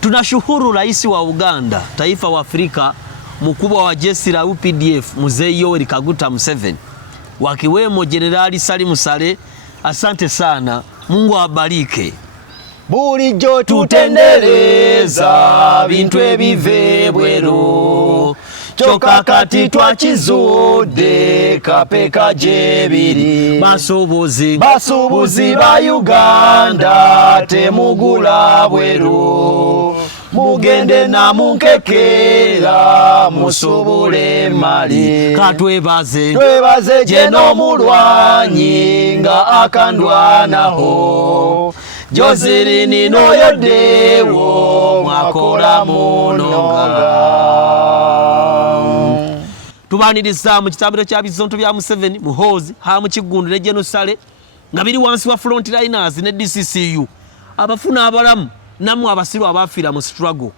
Tunashukuru Rais wa Uganda, taifa wa Afrika, mkubwa wa jeshi la UPDF Mzee Yoweri Kaguta Museveni, wakiwemo Jenerali Salim Saleh. Asante sana, Mungu awabariki. Bulijjo tutendereza bintu ebive bwero kyokka kati twakizudde kapeka gyebiri basuubuzi ba Uganda temugula bweru mugende na munkekera musobole mali katwebaze jeno mulwanyi nga akandwanaho Joziri nino yodewo mwakola munonga. Tubaniriza mu kitambiro kya Bizonto bya Museveni Muhozi ha mu Kigundu ne Jenosale nga biri wansi wa frontliners ne DCCU abafuna abalamu namwe abasiru abafira mu struggle